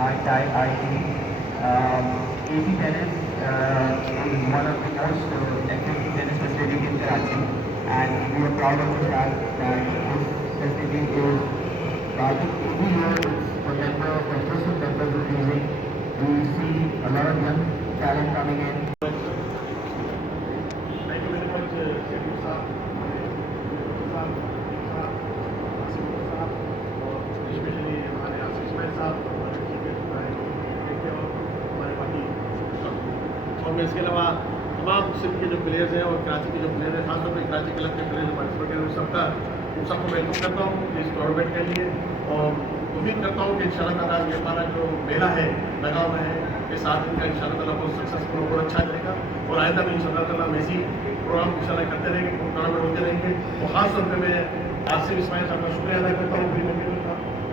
I think AC Tennis is one of the most active tennis facilities in Karachi, and we are proud of the fact that this facility is every year the number of interested members is increasing. We see a lot of young talent coming in. اس کے علاوہ تمام سندھ کے جو players ہیں اور کراچی کے جو player ہیں، خاص طور پہ کراچی کلب کے پلیئر جو پارٹیسپیٹ ہیں، ان سب کو ویلکم کرتا ہوں اس ٹورنامنٹ کے لیے، اور امید کرتا ہوں کہ ان شاء اللہ تعالیٰ یہ ہمارا جو میلہ ہے لگا ہوا ہے یہ 7 دن کا ان شاء اللہ تعالیٰ بہت سکسیزفل اور اچھا جائے گا، اور آئندہ بھی ان شاء اللہ تعالیٰ ہم ایسی پروگرام ان شاء اللہ کرتے رہیں گے، ٹورنامنٹ ہوتے رہیں گے. اور خاص طور پہ میں عارف اسماعیل صاحب کا شکریہ ادا کرتا ہوں،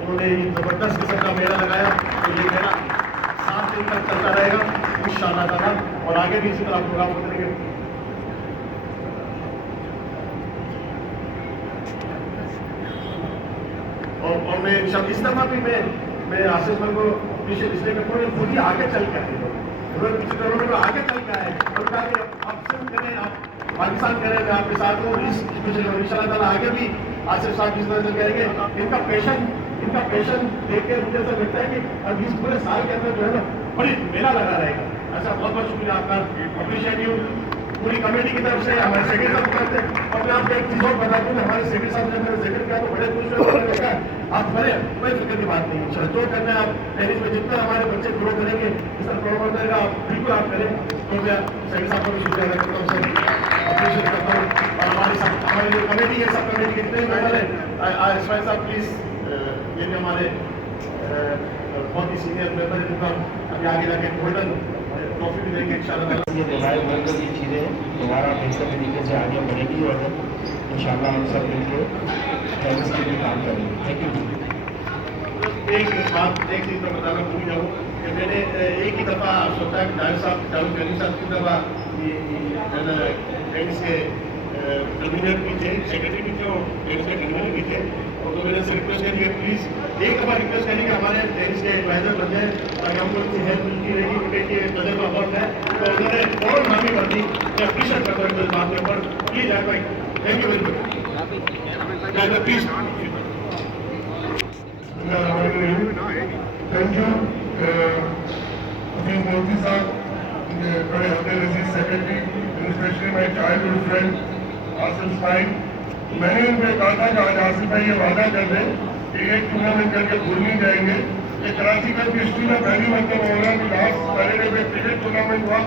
انہوں نے یہ زبردست قسم کا میلہ لگایا، تو یہ میلہ 7 دن تک چلتا رہے گا ان شاء اللہ تعالیٰ، اور آگے بھی اسی طرح پروگرام ہوتے رہیں گے. اور میں اس دفعہ بھی میں آصف بھائی کو اپریشیٹ اس لیے کرتا ہوں، خود ہی آگے چل کے آئے، انہوں نے پچھلے ٹورنامنٹ میں آگے چل کے آئے اور کہا کہ آپ سندھ کریں، آپ پاکستان کریں، میں آپ کے ساتھ ہوں اس پچھلے، ان شاء اللہ تعالیٰ آگے بھی آصف صاحب کس طرح سے کریں گے. ان کا پیشن دیکھ کے مجھے ایسا لگتا ہے کہ اب اس پورے سال کے اندر جو ہے نا بڑی میلہ لگا رہے گا. ایسا بہت بہت شکریہ آپ کا، اپریشیٹ یو پوری کمیٹی کی طرف سے، ہمارے سیکرٹری صاحب کرتے ہیں. اور میں آپ کو ایک چیز اور بتا دوں کہ ہمارے سیکرٹری صاحب نے میرا ذکر کیا تو بڑے خوش ہوئے، آپ بڑے کوئی فکر کی بات نہیں ہے، جو کرنا ہے آپ ٹینس میں جتنا ہمارے بچے گرو کریں گے اس طرح پروگرام کرے گا آپ بالکل آپ کریں. تو میں سیکرٹری صاحب کا بھی شکریہ ادا کرتا ہوں، سر اپریشیٹ کرتا ہوں. اور ہماری جو کمیٹی ہے سب کمیٹی کے جتنے ممبر ہیں، اسماعیل صاحب پلیز یہ بھی ہمارے بہت ہی سینئر ممبر ہیں، جن کا ابھی آگے جا کے گولڈن ٹرافی بھی دیں گے ان شاء اللہ. یہ موبائل بن کر یہ چیزیں دوبارہ بہتر طریقے سے آگے بڑھے گی اور ان شاء اللہ ہم سب مل کے ٹینس کے لیے کام کریں گے. Thank you. ایک چیز میں بتانا بھول جاؤں کہ میں نے ایک ہی دفعہ سوچا کہ جاوید صاحب کریم صاحب کی دفعہ ٹینس کے کنوینر بھی تھے، سیکرٹری بھی تھے اور ٹینس کے کنوینر بھی تھے، اور تو میں نے سے ریکویسٹ کری کہ پلیز ایک دفعہ ریکویسٹ کریں کہ ہمارے ٹینس کے ایڈوائزر بن جائیں تاکہ ہم کو کی ہیلپ ملتی رہے گی، کیونکہ یہ تجربہ بہت ہے. تو انہوں نے فوراً حامی بھر دی. میں اپریشیٹ کرتا ہوں اس بات کے اوپر. پلیز آئی بھائی thank you very much. Please thank you Amin مولوی صاحب، بڑے Abdul Aziz secretary, especially my childhood friend Asif Ismail. میں نے ان کو کہا تھا کہ آج عاصف بھائی یہ وعدہ کر دیں کہ ایک ٹورنامنٹ کر کے بھول نہیں جائیں گے کہ کراچی کلب کی ہسٹری میں پہلی مرتبہ ہو رہا ہے کہ لاسٹ سیٹرڈے میں کرکٹ ٹورنامنٹ ہوا،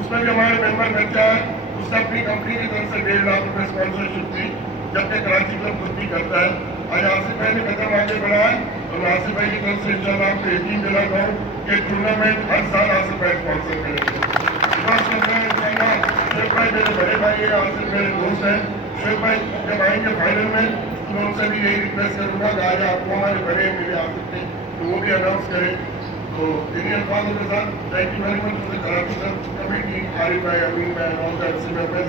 اس میں بھی ہمارے ممبر بچہ ہے، اس نے اپنی کمپنی کی طرف سے 1.5 لاکھ روپے اسپانسرشپ کی، جبکہ کراچی کلب خود بھی کرتا ہے. آج عاصف بھائی نے قدم آگے بڑھایا ہے اور میں عاصف بھائی کی طرف سے انشاءاللہ آپ کو یقین دلاتا ہوں کہ ٹورنامنٹ ہر سال عاصف بھائی اسپانسر کریں گے. شیخ بھائی میرے بڑے بھائی ہیں، عاصف میرے دوست ہیں. شیخ بھائی جب آئیں گے فائنل میں تو میں ان سے بھی یہی ریکویسٹ کروں گا کہ آج آپ کو ہمارے بڑے میرے عاصف تھے تو وہ بھی اناؤنس کریں. تو انہیں الفاظوں کے ساتھ thank you very much for the Karachi club committee, Arif بھائی، امین بھائی، آل دا ایف سی ممبرز،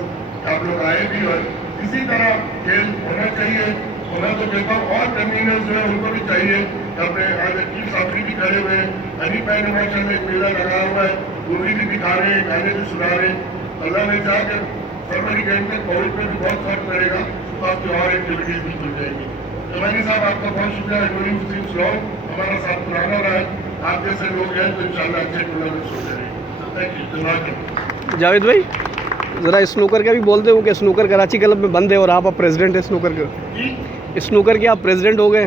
آپ لوگ آئے بھی. اور اسی طرح کھیل ہونا چاہیے. ہونا تو کہتا ہوں اور کنوینرز جو ہیں ان کو بھی چاہیے کہ اپنے آج عقیل صافی بھی کھڑے ہوئے ہیں، علی بھائی نے ماشاء اللہ ایک میلہ لگا ہوا ہے، مووی بھی دکھا رہے ہیں، گانے بھی سنا رہے ہیں. اللہ نے چاہا کہ فروری کے اندر کووڈ میں بھی بہت فرق پڑے گا تو آپ کی اور ایکٹیویٹیز بھی کھل جائیں گی. رحمانی صاحب آپ کا بہت شکریہ. انڈونی مسلم سلام ہمارا ساتھ پرانا رہا ہے، آپ جیسے لوگ ہیں تو انشاءاللہ اچھے ٹورنامنٹ ہو جائیں گے. Thank you. جزاک اللہ. جاوید بھائی ذرا اسنوکر کا بھی بولتے ہوں کہ اسنوکر کراچی کلب میں بند ہے اور آپ اب پریزیڈنٹ ہیں اسنوکر کے. اسنوکر کے آپ پریزیڈنٹ ہو گئے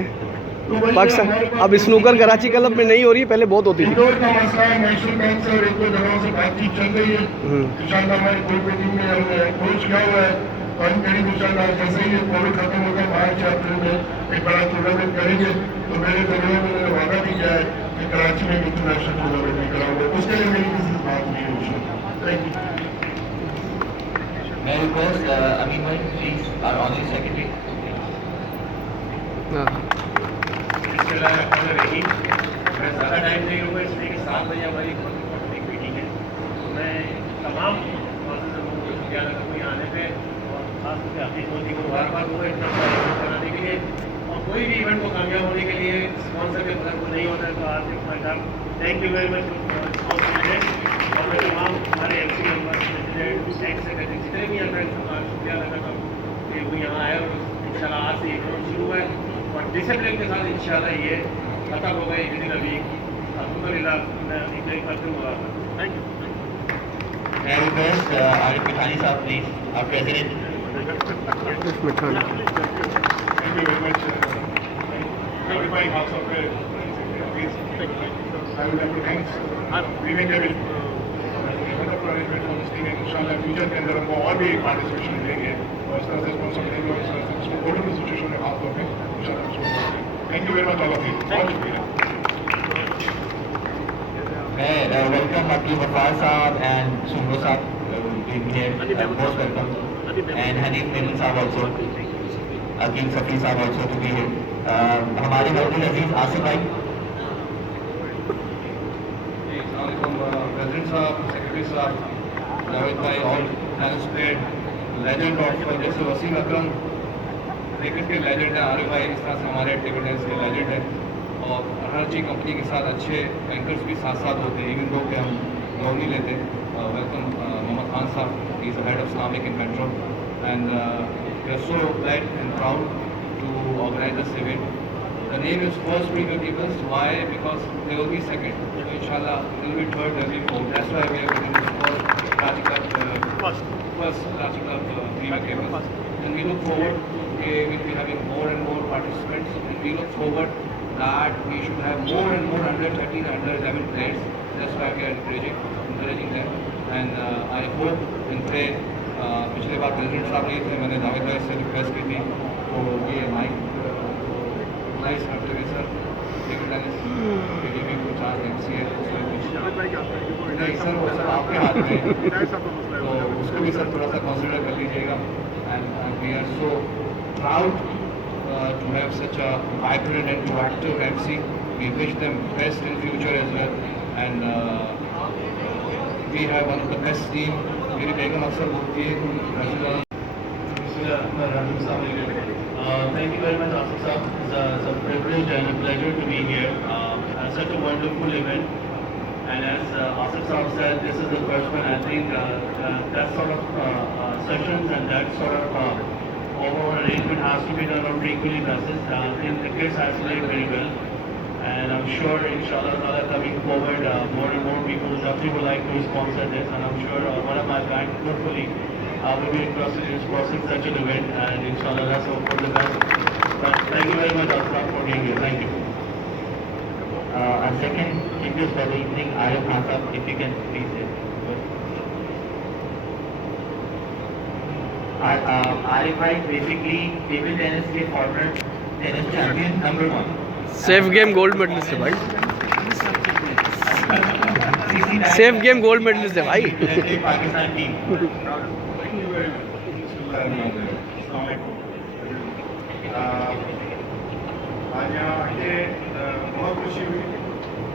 پاکستان. اب اسنوکر کراچی کلب میں نہیں ہو رہی، پہلے بہت ہوتی تھی. انڈور کا مسئلہ ہے، نیشنل بینک سے اور ایک دو جگہوں سے بات چیت چل رہی ہے. انشاءاللہ ہماری کوئی ٹیم میں ہم نے اپروچ کیا ہوا ہے تو ہم قریب انشاءاللہ جیسے ہی یہ کووڈ ختم ہوگا مارچ یا اپریل میں ایک بڑا ٹورنامنٹ کریں گے. تو میرے درمیان میں نے وعدہ بھی کیا ہے کہ کراچی میں انٹرنیشنل ٹورنامنٹ نہیں کراؤں گا. اس کے لیے میری کسی سے بات نہیں ہے. Thank you. میں ریکویسٹ امین بھائی پلیز آر اونلی سیکرٹری. میں زیادہ ٹائم نہیں ہوگا اس لیے کہ 7 بجے ہماری ایک میٹنگ ہے. تو میں تمام لوگوں کو شکریہ ادا کروں یہاں آنے پہ، اور خاص طور سے حقیق موتی کو بار بار ہوا اتنا بنانے کے لیے. اور کوئی بھی ایونٹ کو کامیاب ہونے کے لیے اسپانسر کے بغیر نہیں ہوتا ہے. تو عارف بھائی صاحب تھینک یو ویری مچ اور میں تمام ہمارے ایم سی ممبر پریزیڈنٹ سیکرٹری جتنے بھی ہیں فرینڈس کا شکریہ ادا کرتا ہوں کہ وہ یہاں آئے اور ان شاء اللہ آج سے ایونٹ شروع ہے اور ڈسپلن کے ساتھ ان شاء اللہ یہ ختم ہو گئے ایک دن ابھی الحمد للہ میں ایک پرسن ہوا تھا. Thank you. May I request Arif Mithani sir, please, our president. مٹھانی. Thank you very much. Everybody house of prayer. I would like to thank Reenactment wonderful arrangement for this thing, and inshallah future کے اندر ہم کو اور بھی participation دیں گے اور اس طرح سے اسپانسر دیں گے اور اس طرح سے اس کو بولنے کی سچویشن میں خاص طور پہ انشاءاللہ اس کو کریں. Thank you very much all of you. بہت شکریہ. میں ویلکم عبد الغفار صاحب اینڈ سمرو صاحب most welcome and Hanif Memon صاحب آلسو عقیل صفی صاحب آلسو ٹو بی ہیئر. ہمارے وزیر عزیز آصف بھائی. President صاحب, Secretary صاحب, جاوید بھائی, all tennis played, legend of جیسے وسیم اکرم کرکٹ کے لیجنڈ ہیں, عارف بھائی اس طرح سے ہمارے ٹیبل ٹینس کے لیجنڈ ہیں اور ہر چیز کمپنی کے ساتھ اچھے اینکرس بھی ساتھ ساتھ ہوتے ہیں ایون دو کہ ہم لوگ نہیں لیتے. ویلکم محمد خان صاحب, he is head of Islamic in control and we are so glad and proud to organize this event. The name is First Premier Tables. Why? Because they will be second. So inshallah, they will be third, they will be fourth. That's why we are going to first Karachi Club, first Karachi Club Premier Tables. And we look forward, we will be having more and more participants. And we look forward that we should have more and more under 13, under 11 players. That's why we are encouraging them. And I hope and pray. پچھلے بار president صاحب نہیں تھے, میں نے جاوید بھائی سے request کی تھی تو یہ مائک نائس کرتے ہوئے سر ٹیبل ٹینس کے لیے بھی کچھ آج ایم سی ہے اس میں کچھ نہیں سر وہ سر آپ کے ہاتھ میں تو اس کو بھی سر تھوڑا سا کنسیڈر کر لیجیے گا. And we are so proud to have such a vibrant and proactive M C. We wish them best in future as well and we have one of the best team. میری بیگم اکثر بولتی ہے Thank you very much, Asif sir. It's a privilege and a pleasure to be here. Such a wonderful event. And as Asif sir said, this is the first one. I think that sort of sessions and that sort of overall arrangement has to be done on frequently basis. I think the kids have played very well. And I'm sure, inshallah, coming forward, more and more people definitely would like to sponsor this. And I'm sure one of my banks, hopefully, will be interested in sponsoring such an event. And inshallah, that's all for the best. But thank you very much, Asif, for being here. Thank you. Our second speaker for the evening, Arif Khan, if you can please say. Arif bhai basically table tennis ke former tennis champion number 1. SAF game gold medallist ہے بھائی, SAF game gold medallist ہے بھائی. Pakistan team. آج یہاں آ کے بہت خوشی ہوئی.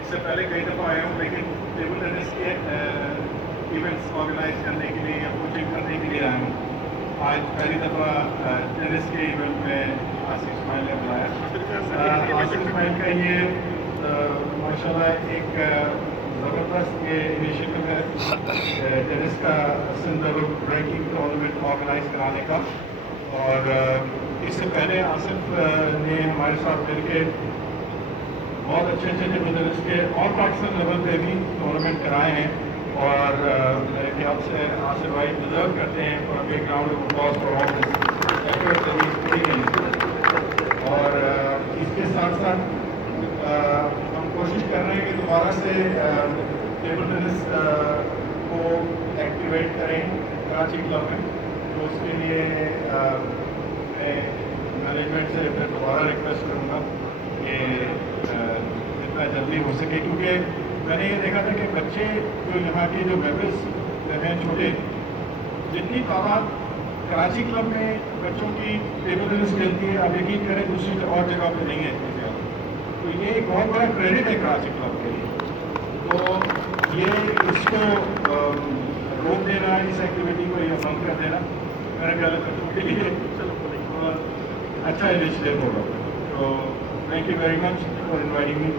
اس سے پہلے کئی دفعہ آیا ہوں لیکن ٹیبل ٹینس کے ایونٹس آرگنائز کرنے کے لیے یا کوچنگ کرنے کے لیے آیا ہوں. آج پہلی دفعہ ٹینس کے ایونٹ میں آصف اسماعیل نے بلایا. آصف اسماعیل کا یہ ماشاء اللہ ایک زبردست انیشیٹو ہے ٹینس کا سندھ رینکنگ ٹورنامنٹ آرگنائز کرانے کا. اور اس سے پہلے آصف نے ہمارے ساتھ مل کے بہت اچھے ٹیبل ٹینس کے اور پاکستان لیول پہ بھی ٹورنامنٹ کرائے ہیں. اور میرے خیال سے آصف بھائی ڈیزرو کرتے ہیں اور background of applause for all this effort. اور اس کے ساتھ ساتھ ہم کوشش کر رہے ہیں کہ دوبارہ سے ٹیبل ٹینس کو ایکٹیویٹ کریں کراچی کلب میں. تو اس کے لیے میں مینجمنٹ سے پھر دوبارہ ریکویسٹ کروں گا کہ جتنا جلدی ہو سکے, کیونکہ میں نے یہ دیکھا تھا کہ بچے جو یہاں کے جو ممبرس ہیں چھوٹے, جتنی تعداد کراچی کلب میں بچوں کی ٹیبل ٹینس کھیلتی ہے آپ یقین کریں دوسری اور جگہ پہ نہیں ہے. تو یہ ایک بہت بڑا کریڈٹ ہے کراچی کلب کے لیے. تو یہ اس کو روک دینا, اس ایکٹیویٹی کو یا بند کر دینا میرا خیال ہے بچوں کے لیے اچھا انیشیٹو ہوگا. So thank you very much for inviting me.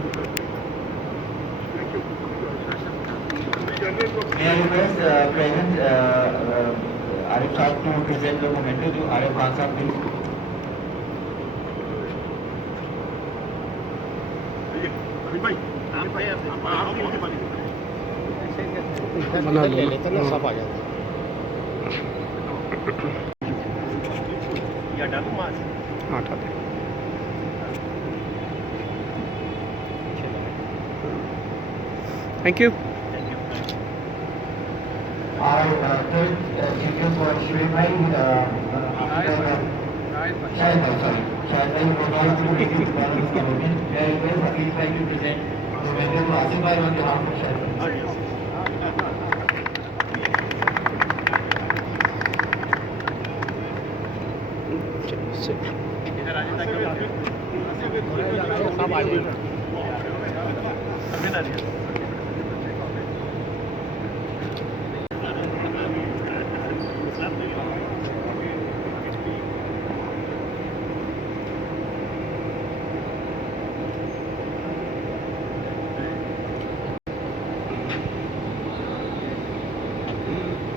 May I request President Arif Saab to present the documentary to Arif Khan Saab, please. بنا لو سب آ جاتا ہاں اٹھاتے thank you. Our third speaker for Shirin Bhai, Shahid Bhai, sorry. Shahid Bhai was not able to make it part of this conversation. May I request Akhil Bhai to present the member to Asif Bhai on behalf of Shahid Bhai.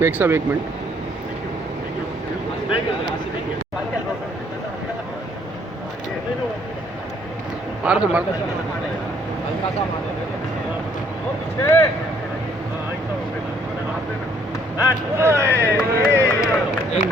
ایک صاحب ایک minute. مار دو مار دو. ہلکا سا ایک